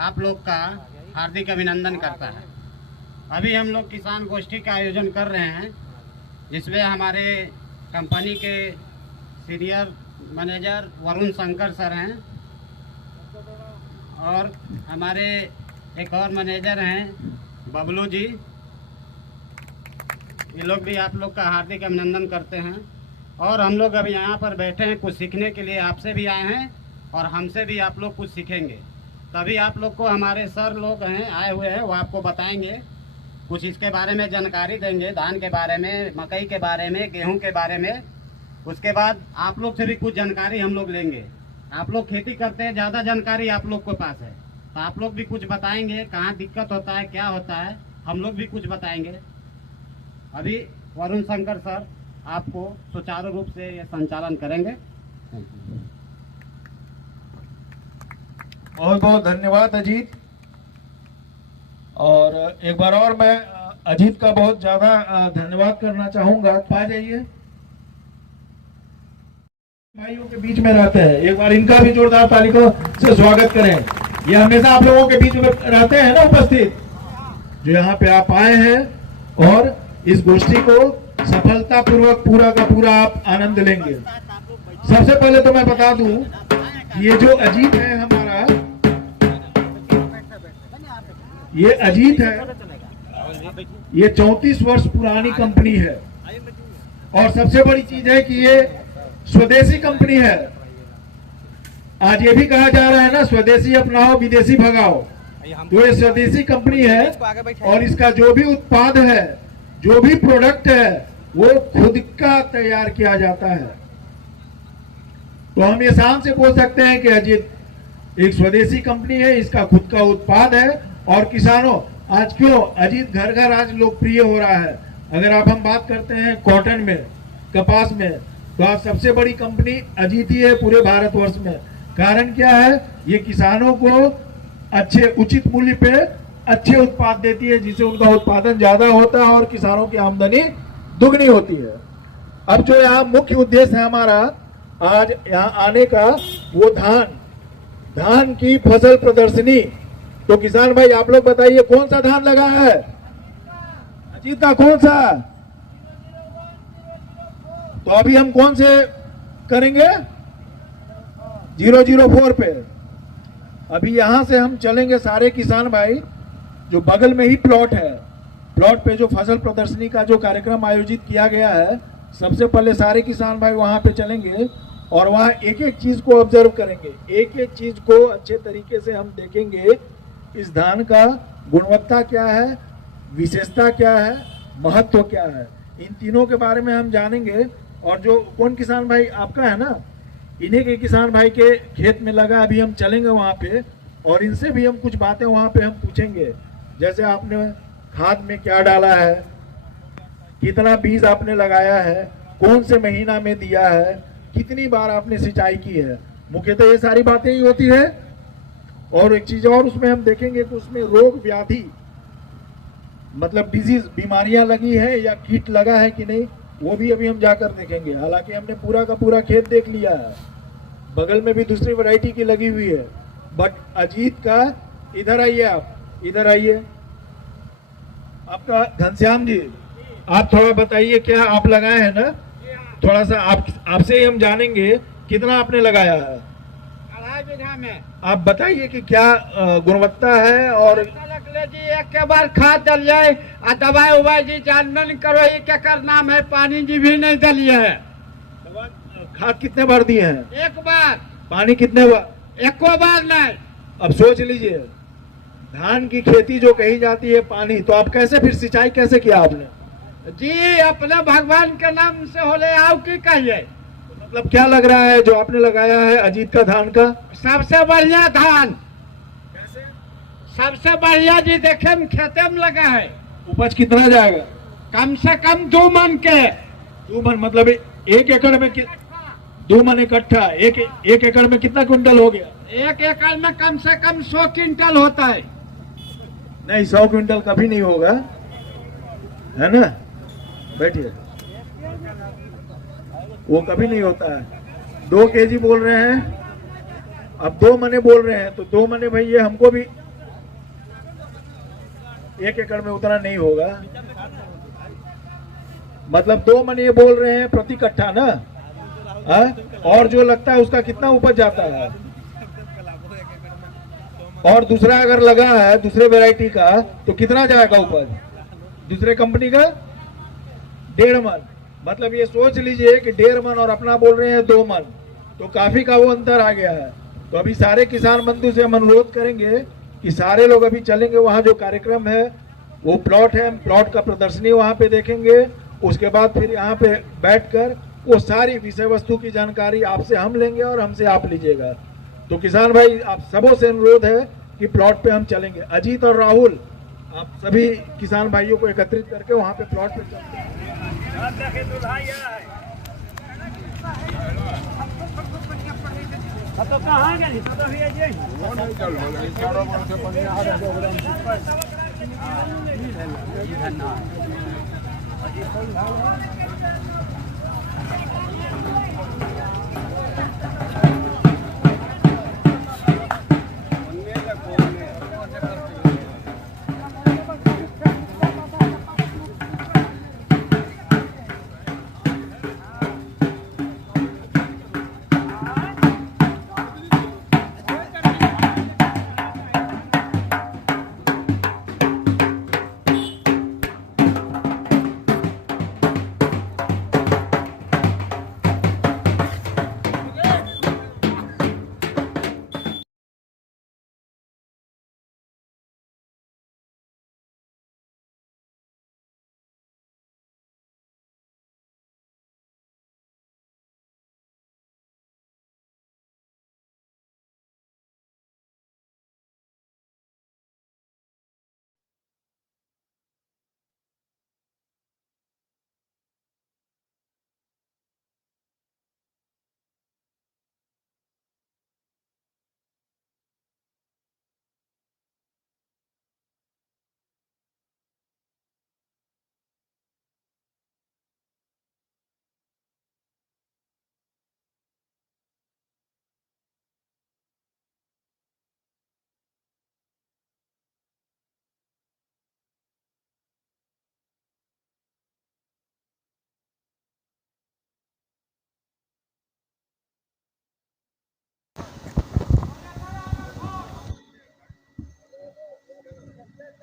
आप लोग का हार्दिक अभिनंदन करता है। अभी हम लोग किसान गोष्ठी का आयोजन कर रहे हैं, जिसमें हमारे कंपनी के senior manager Varun Shankar sir हैं और हमारे एक और मैनेजर हैं बबलू जी। ये लोग भी आप लोग का हार्दिक अभिनंदन करते हैं। और हम लोग अभी यहाँ पर बैठे हैं कुछ सीखने के लिए, आपसे भी आए हैं और हमसे भी आप लोग कुछ सीखेंगे। तभी आप लोग को हमारे सर लोग हैं आए हुए हैं, वो आपको बताएंगे, कुछ इसके बारे में जानकारी देंगे, धान के बारे में, मकई के बारे में, गेहूं के बारे में। उसके बाद आप लोग से भी कुछ जानकारी हम लोग लेंगे। आप लोग खेती करते हैं, ज़्यादा जानकारी आप लोग के पास है, तो आप लोग भी कुछ बताएंगे, कहाँ दिक्कत होता है, क्या होता है, हम लोग भी कुछ बताएंगे। अभी वरुण शंकर सर आपको सुचारू रूप से ये संचालन करेंगे। बहुत बहुत धन्यवाद अजीत। और एक बार और मैं अजीत का बहुत ज्यादा धन्यवाद करना चाहूंगा। आ जाइए, भाइयों के बीच में रहते हैं, एक बार इनका भी जोरदार तालियों से स्वागत करें। ये हमेशा आप लोगों के बीच में रहते हैं ना उपस्थित, जो यहाँ पे आप आए हैं और इस गोष्ठी को सफलता पूर्वक पूरा का पूरा आप आनंद लेंगे। सबसे पहले तो मैं बता दूं, ये जो अजीत है हमारा, ये अजीत है, ये 34 वर्ष पुरानी कंपनी है। और सबसे बड़ी चीज है कि ये स्वदेशी कंपनी है। आज ये भी कहा जा रहा है ना, स्वदेशी अपनाओ विदेशी भगाओ। तो ये स्वदेशी कंपनी है और इसका जो भी उत्पाद है, जो भी प्रोडक्ट है, वो खुद का तैयार किया जाता है। तो हम ये शान से बोल सकते हैं कि अजीत एक स्वदेशी कंपनी है, इसका खुद का उत्पाद है। और किसानों, आज क्यों अजीत घर घर आज लोकप्रिय हो रहा है। अगर आप हम बात करते हैं कॉटन में, कपास में, तो आज सबसे बड़ी कंपनी अजीत ही है पूरे भारतवर्ष में। कारण क्या है, ये किसानों को अच्छे उचित मूल्य पे अच्छे उत्पाद देती है, जिससे उनका उत्पादन ज्यादा होता है और किसानों की आमदनी दुगनी होती है। अब जो यहाँ मुख्य उद्देश्य है हमारा आज यहाँ आने का, वो धान की फसल प्रदर्शनी। तो किसान भाई आप लोग बताइए, कौन सा धान लगा है अजीत का, कौन सा? तो अभी हम कौन से करेंगे? 004 पे। अभी यहां से हम चलेंगे सारे किसान भाई, जो बगल में ही प्लॉट है, प्लॉट पे जो फसल प्रदर्शनी का जो कार्यक्रम आयोजित किया गया है, सबसे पहले सारे किसान भाई वहां पे चलेंगे और वहां एक एक चीज को ऑब्जर्व करेंगे, एक एक चीज को अच्छे तरीके से हम देखेंगे। इस धान का गुणवत्ता क्या है, विशेषता क्या है, महत्व क्या है, इन तीनों के बारे में हम जानेंगे। और जो कौन किसान भाई आपका है ना, इन्हीं के किसान भाई के खेत में लगा, अभी हम चलेंगे वहां पे और इनसे भी हम कुछ बातें वहां पे हम पूछेंगे। जैसे आपने खाद में क्या डाला है, कितना बीज आपने लगाया है, कौन से महीना में दिया है, कितनी बार आपने सिंचाई की है, मुख्यतः ये सारी बातें ही होती है। और एक चीज और उसमें हम देखेंगे कि उसमें रोग व्याधि, मतलब डिजीज, बीमारियां लगी है या कीट लगा है कि नहीं, वो भी अभी हम जाकर देखेंगे। हालांकि हमने पूरा का पूरा खेत देख लिया है, बगल में भी दूसरी वैरायटी की लगी हुई है, बट अजीत का, इधर आइए, आप इधर आइए। आपका घनश्याम जी, आप थोड़ा बताइए, क्या आप लगाए हैं ना, थोड़ा सा आपसे ही हम जानेंगे कितना आपने लगाया है। 2.5 बीघा में। आप बताइए कि क्या गुणवत्ता है। और जी एक के बार खाद दलिए, दवाई उवाई जी जानबन करो, ये क्या नाम है, पानी जी भी नहीं दलिए है। खाद कितने बार दिए हैं? एक बार। पानी कितने बार? एको बार नहीं। अब सोच लीजिए, धान की खेती जो कही जाती है पानी, तो आप कैसे फिर सिंचाई कैसे किया आपने? जी अपने भगवान के नाम से होले आओ की कहिए। मतलब क्या लग रहा है जो आपने लगाया है अजीत का धान का? सबसे बढ़िया धान। कैसे? सबसे बढ़िया जी, देखे में खेते में लगा है। उपज कितना जाएगा? कम से कम 2 मन के। 2 मन मतलब 1 एकड़ में 2 मन इकट्ठा। एक एकड़ में कितना क्विंटल हो गया? 1 एकड़ में कम से कम 100 क्विंटल होता है। नहीं, 100 क्विंटल कभी नहीं होगा, है ना? बैठिए, वो कभी नहीं होता है। 2 केजी बोल रहे हैं, अब 2 मने बोल रहे हैं, तो 2 मने भाई ये हमको भी 1 एकड़ में उतना नहीं होगा, मतलब 2 मन ये बोल रहे हैं प्रति कट्ठा ना। हाँ? और जो लगता है उसका कितना उपज जाता है, और दूसरा अगर लगा है दूसरे वैरायटी का तो कितना जाएगा उपज दूसरे कंपनी का? 1.5 मन। मतलब ये सोच लीजिए कि 1.5 मन और अपना बोल रहे हैं 2 मन, तो काफी का वो अंतर आ गया है। तो अभी सारे किसान बंधु से हम अनुरोध करेंगे कि सारे लोग अभी चलेंगे, वहाँ जो कार्यक्रम है वो प्लॉट है, प्लॉट का प्रदर्शनी वहाँ पे देखेंगे। उसके बाद फिर यहाँ पे बैठकर वो सारी विषय वस्तु की जानकारी आपसे हम लेंगे और हमसे आप लीजिएगा। तो किसान भाई आप सबों से अनुरोध है कि प्लॉट पे हम चलेंगे। अजीत और राहुल आप सभी किसान भाइयों को एकत्रित करके वहाँ पे प्लॉट पे चलते हैं। तो कहाँ गए तो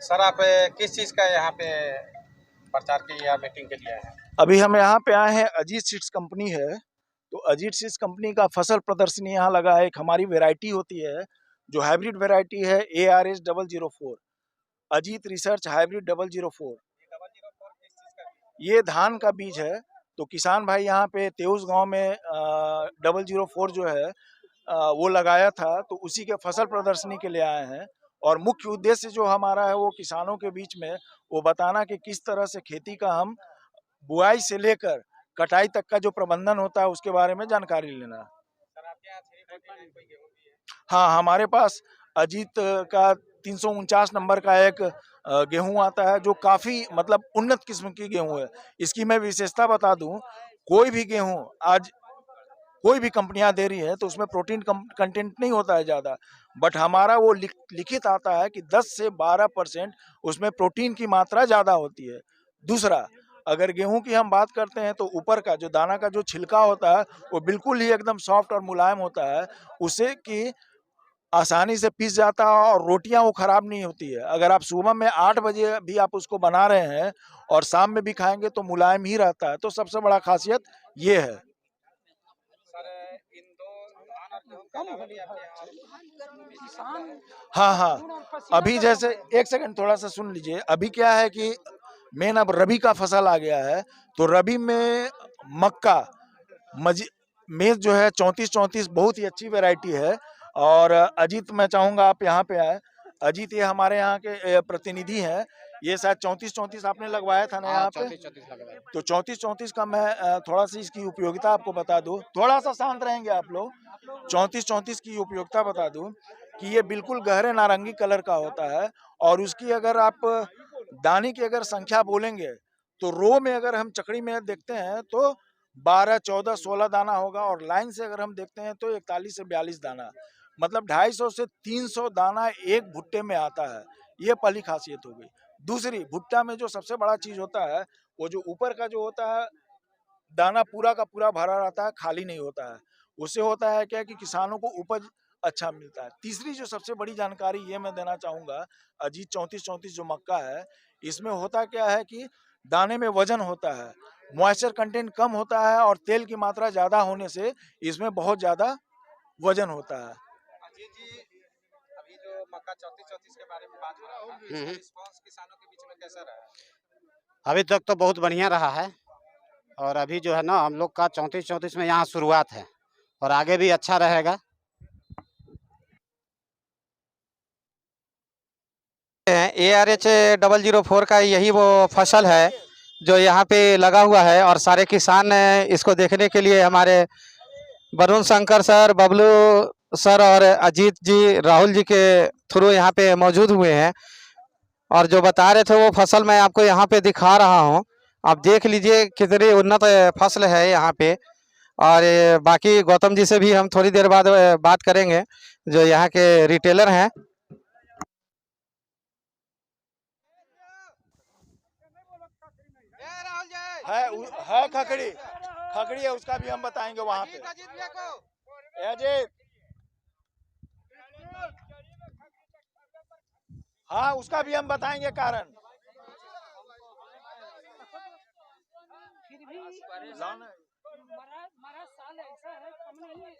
सर आप किस चीज़ का यहाँ पे प्रचार के या मीटिंग के लिए आए हैं? अभी हम यहाँ पे आए हैं, अजीत सीड्स कंपनी है, तो अजीत सीड्स कंपनी का फसल प्रदर्शनी यहाँ लगा है। एक हमारी वैरायटी होती है जो हाइब्रिड वैरायटी है ARS 004, अजीत रिसर्च हाइब्रिड 004। ये धान का बीज है। तो किसान भाई यहाँ पे तेउस गांव में 004 जो है वो लगाया था, तो उसी के फसल प्रदर्शनी के लिए आए हैं। और मुख्य उद्देश्य जो हमारा है वो किसानों के बीच में वो बताना कि किस तरह से खेती का हम बुआई से लेकर कटाई तक का जो प्रबंधन होता है उसके बारे में जानकारी लेना। सर आपके यहाँ 349 कोई गेहूँ भी है? हाँ, हमारे पास अजीत का 349 नंबर का एक गेहूं आता है जो काफी मतलब उन्नत किस्म की गेहूं है। इसकी मैं विशेषता बता दूं, कोई भी गेहूं आज कोई भी कंपनियां दे रही है तो उसमें प्रोटीन कंटेंट नहीं होता है ज़्यादा, बट हमारा वो लिखित आता है कि 10 से 12% उसमें प्रोटीन की मात्रा ज़्यादा होती है। दूसरा, अगर गेहूं की हम बात करते हैं तो ऊपर का जो दाना का जो छिलका होता है वो बिल्कुल ही एकदम सॉफ्ट और मुलायम होता है, उससे कि आसानी से पिस जाता है और रोटियां वो खराब नहीं होती है। अगर आप सुबह में 8 बजे भी आप उसको बना रहे हैं और शाम में भी खाएंगे तो मुलायम ही रहता है। तो सबसे बड़ा खासियत ये है। सर इन दो धान और गेहूँ के अलावा भी आपके यहाँ हाँ हाँ, अभी जैसे एक सेकंड थोड़ा सा सुन लीजिए। अभी क्या है कि मेन अब रबी का फसल आ गया है, तो रबी में मक्का मेज जो है 34-34 बहुत ही अच्छी वैरायटी है। और अजीत, मैं चाहूंगा आप यहाँ पे आए। अजीत ये हमारे यहाँ के प्रतिनिधि हैं। ये शायद 34-34 आपने लगवाया था ना यहाँ पे? 34-34 लग रहा है। तो 34-34 का मैं थोड़ा सा इसकी उपयोगिता आपको बता दूं। थोड़ा सा शांत रहेंगे आप लोग। 34-34 की उपयोगिता बता दूं कि ये बिल्कुल गहरे नारंगी कलर का होता है, और उसकी अगर आप दाने की अगर संख्या बोलेंगे तो रो में अगर हम चकड़ी में देखते हैं तो 12, 14, 16 दाना होगा, और लाइन से अगर हम देखते हैं तो 41 से 42 दाना, मतलब 250 से 300 दाना एक भुट्टे में आता है। ये पहली खासियत हो गई। दूसरी, भुट्टा में जो सबसे बड़ा चीज होता है, वो जो ऊपर का जो होता है दाना पूरा का पूरा भरा रहता है, खाली नहीं होता है। उससे होता है क्या कि किसानों को उपज अच्छा मिलता है। तीसरी जो सबसे बड़ी जानकारी ये मैं देना चाहूंगा, अजीत 3434 जो मक्का है, इसमें होता क्या है कि दाने में वजन होता है, मॉइस्चर कंटेंट कम होता है और तेल की मात्रा ज्यादा होने से इसमें बहुत ज्यादा वजन होता है। अजीत जी, अभी जो मक्का 3434 के बारे में बात हो रहा था, इसका रिस्पांस किसानों के बीच में कैसा रहा? अभी तक तो बहुत बढ़िया रहा है, और अभी जो है ना हम लोग का 3434 में यहाँ शुरुआत है, और आगे भी अच्छा रहेगा। ARH 004 का यही वो फसल है जो यहाँ पे लगा हुआ है, और सारे किसान इसको देखने के लिए हमारे वरुण शंकर सर, बबलू सर और अजीत जी, राहुल जी के थ्रू यहाँ पे मौजूद हुए हैं, और जो बता रहे थे वो फसल मैं आपको यहाँ पे दिखा रहा हूँ। आप देख लीजिए कितनी उन्नत फसल है यहाँ पे। और बाकी गौतम जी से भी हम थोड़ी देर बाद बात करेंगे, जो यहाँ के रिटेलर हैं। है खकड़ी, खकड़ी है, उसका भी हम बताएंगे वहाँ पे। अजीत, हाँ उसका भी हम बताएंगे कारण। साल ऐसा है, कम नहीं है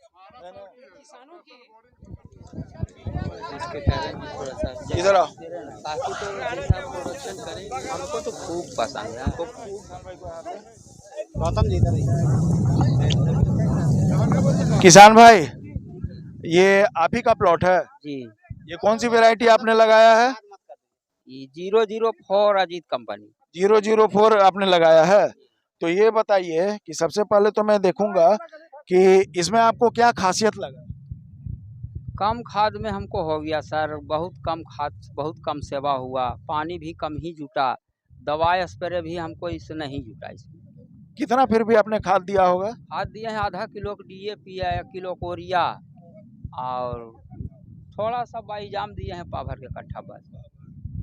किसानों की। इधर आओ। बाकी तो जैसा प्रोडक्शन करेंगे हमको तो खूब पसंद है। गौतम जी इधर किसान भाई, ये आप ही का प्लॉट है? जी, ये कौन सी वैरायटी आपने लगाया है? ये 004 अजीत कंपनी। 004 आपने लगाया है। तो ये बताइए कि सबसे पहले तो मैं देखूंगा कि इसमें आपको क्या खासियत लगा? कम खाद में हमको हो गया सर, बहुत कम खाद, बहुत कम सेवा हुआ, पानी भी कम ही जुटा, दवाई स्प्रे भी हमको इससे नहीं जुटा। इसमें कितना फिर भी आपने खाद दिया होगा? खाद दिए हैं आधा किलो DAP है, 1 किलो कोरिया, और थोड़ा सा बाईजाम दिए हैं पाभर के कट्ठा बस।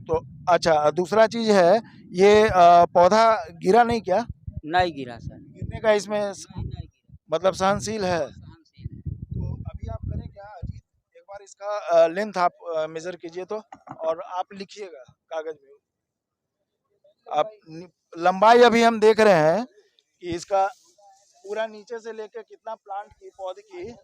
तो अच्छा, दूसरा चीज है, ये पौधा गिरा नहीं क्या? नहीं गिरा सर, गिरने का इसमें नहीं गिरा, मतलब सहनशील है। सहनशील है। तो अभी आप करें क्या अजीत, एक बार इसका लेंथ आप मेजर कीजिए तो, और आप लिखिएगा कागज में। आप लंबाई अभी हम देख रहे हैं कि इसका पूरा नीचे से लेकर कितना प्लांट की पौधे की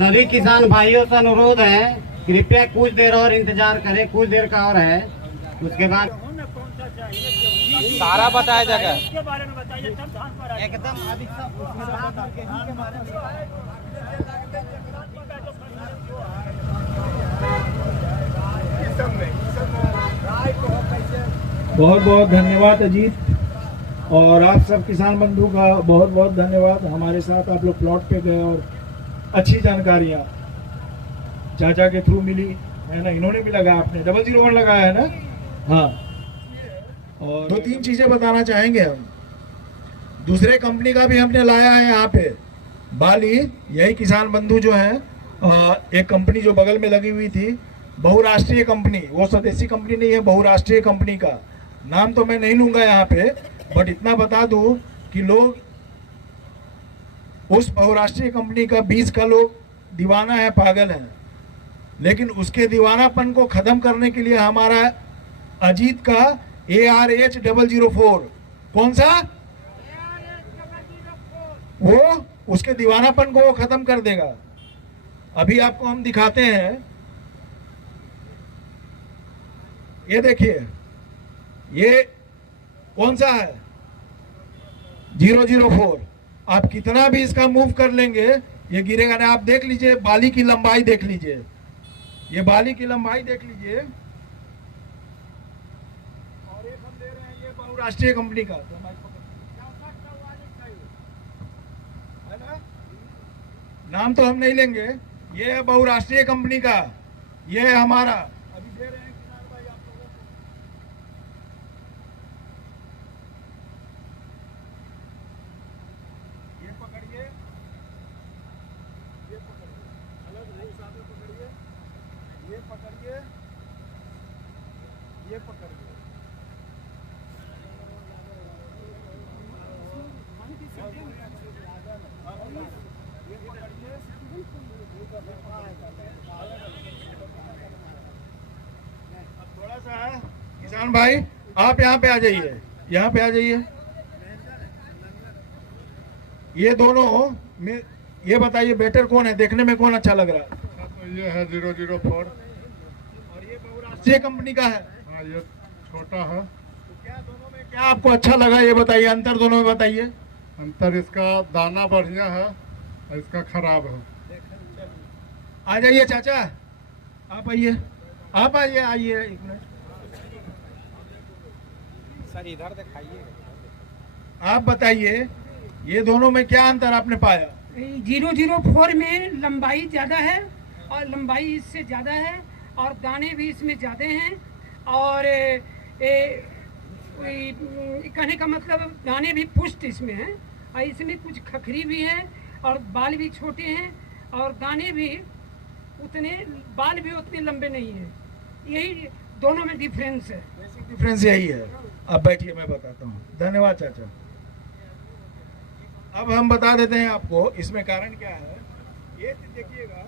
सभी किसान भाइयों से अनुरोध है, कृपया कुछ देर और इंतजार करें, कुछ देर का और है, उसके बाद सारा बताया जाएगा। इसके बारे में बताइए तब धान पर आएगा। एकदम अभी सब उसमें बात करके ही के बारे में बहुत बहुत धन्यवाद अजीत, और आप सब किसान बंधु का बहुत बहुत धन्यवाद। हमारे साथ आप लोग प्लॉट पे गए और अच्छी जानकारियाँ चाचा के थ्रू मिली है ना। इन्होंने भी लगाया, आपने 001 लगाया है ना। हाँ, और 2-3 चीजें बताना चाहेंगे हम। दूसरे कंपनी का भी हमने लाया है यहाँ पे, बाली। यही किसान बंधु जो है, एक कंपनी जो बगल में लगी हुई थी, बहुराष्ट्रीय कंपनी, वो स्वदेशी कंपनी नहीं है, बहुराष्ट्रीय कंपनी का नाम तो मैं नहीं लूंगा यहाँ पे, बट इतना बता दूं कि लोग उस बहुराष्ट्रीय कंपनी का बीज का लोग दीवाना है, पागल है। लेकिन उसके दीवानापन को खत्म करने के लिए हमारा अजीत का ARH 004, कौन सा, वो उसके दीवानापन को वो खत्म कर देगा। अभी आपको हम दिखाते हैं, ये देखिए, ये कौन सा है, 004। आप कितना भी इसका मूव कर लेंगे ये गिरेगा नहीं। आप देख लीजिए, बाली की लंबाई देख लीजिए, ये बाली की लंबाई देख लीजिए। और एक हम दे रहे हैं, ये बहुराष्ट्रीय कंपनी का है ना, नाम तो हम नहीं लेंगे, ये है बहुराष्ट्रीय कंपनी का, ये है हमारा। अभी दे रहे हैं किसान भाई आप लोगों को, ये पकड़िए, ये पकड़िए, अलग नहीं साथ में पकड़िए, ये पकड़िए, ये पकड़िए। थोड़ा सा है किसान भाई, आप यहाँ पे आ जाइए, यहाँ पे आ जाइए। ये दोनों में ये बताइए बेटर कौन है, देखने में कौन अच्छा लग रहा है? तो ये है 004। और ये बहुराष्ट्रीय कंपनी का है। हाँ, ये छोटा है। तो क्या दोनों में क्या आपको अच्छा लगा, ये बताइए, अंतर दोनों में बताइए। अंतर इसका दाना बढ़िया है और इसका खराब है। आ जाइए चाचा, आप आइए, आप आइए, आइए एक मिनट। सर इधर दिखाइए। आप बताइए, ये दोनों में क्या अंतर आपने पाया? 004 में लंबाई ज़्यादा है और लंबाई इससे ज़्यादा है और दाने भी इसमें ज़्यादा हैं और कहने का मतलब दाने भी पुष्ट इसमें हैं और इसमें कुछ खखरी भी है और बाल भी छोटे हैं और दाने भी उतने, बाल भी उतने लंबे नहीं हैं। यही दोनों में डिफरेंस है। बेसिक डिफरेंस यही है। अब बैठिए, मैं बताता हूँ। धन्यवाद चाचा। अब हम बता देते हैं आपको इसमें कारण क्या है। ये देखिएगा,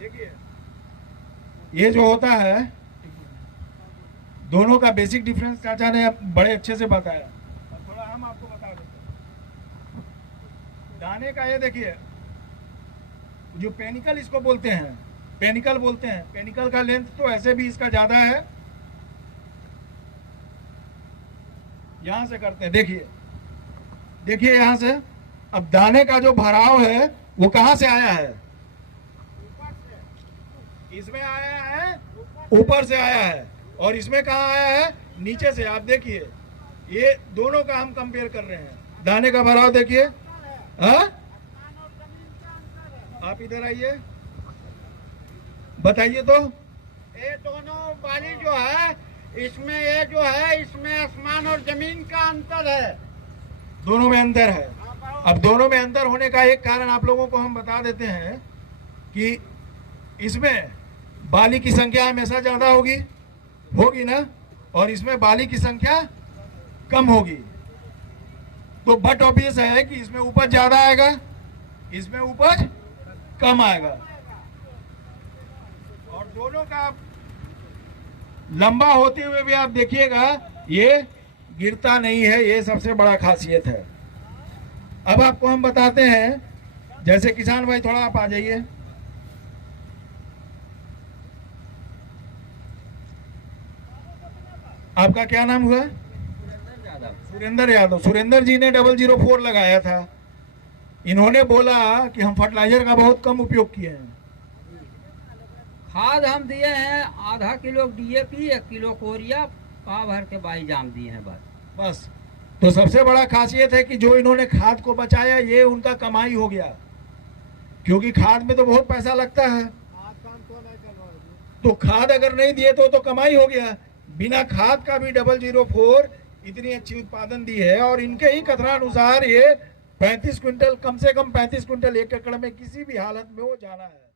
देखिए ये जो होता है, दोनों का बेसिक डिफरेंस चाचा ने बड़े अच्छे से बताया। और थोड़ा हम आपको बता देते हैं दाने का। ये देखिए, जो पेनिकल इसको बोलते हैं, पेनिकल बोलते हैं, पेनिकल का लेंथ तो ऐसे भी इसका ज्यादा है। यहां से करते हैं, देखिए देखिए यहां से। अब दाने का जो भराव है वो कहां से आया है? इसमें आया है, ऊपर से आया है, और इसमें कहां आया है? नीचे से। आप देखिए, ये दोनों का हम कंपेयर कर रहे हैं। दाने का भराव देखिए। हाँ, आप इधर आइए, बताइए तो। ये दोनों बाली जो है, इसमें ये जो है, इसमें आसमान और जमीन का अंतर है। दोनों में अंतर है। अब दोनों में अंतर होने का एक कारण आप लोगों को हम बता देते हैं कि इसमें बाली की संख्या हमेशा ज्यादा होगी ना, और इसमें बाली की संख्या कम होगी। तो बट ऑब्वियस है कि इसमें उपज ज्यादा आएगा, इसमें उपज कम आएगा। और दोनों का लंबा होते हुए भी आप देखिएगा, ये गिरता नहीं है। ये सबसे बड़ा खासियत है। अब आपको हम बताते हैं, जैसे किसान भाई थोड़ा आप आ जाइए। आपका क्या नाम हुआ? सुरेंद्र यादव। सुरेंद्र जी ने 004 लगाया था। इन्होंने बोला कि हम फर्टिलाइजर का बहुत कम उपयोग किए हैं। खाद हम दिए हैं आधा किलो DAP, 1 किलो कोरिया, पाव भर के बाईजाम दिए हैं बस। तो सबसे बड़ा खासियत है कि जो इन्होंने खाद को बचाया, ये उनका कमाई हो गया, क्योंकि खाद में तो बहुत पैसा लगता है। तो खाद अगर नहीं दिए तो कमाई हो गया। बिना खाद का भी 004 इतनी अच्छी उत्पादन दी है। और इनके ही कथनानुसार ये 35 क्विंटल, कम से कम 35 क्विंटल 1 एकड़ में किसी भी हालत में वो जाना है।